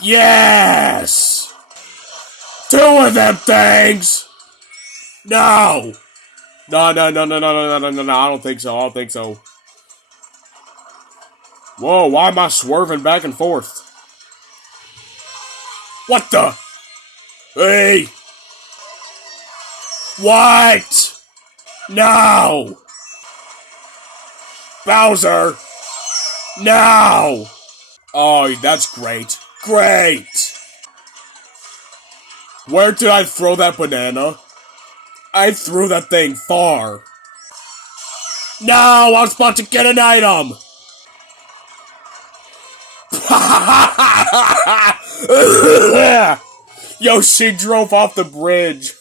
Yes! 2 of them things! No! No, I don't think so, Whoa, why am I swerving back and forth? What the? Hey! What? No! Bowser! No! Oh, that's great. Great! Where did I throw that banana? I threw that thing far. No, I was about to get an item! Yo, she drove off the bridge.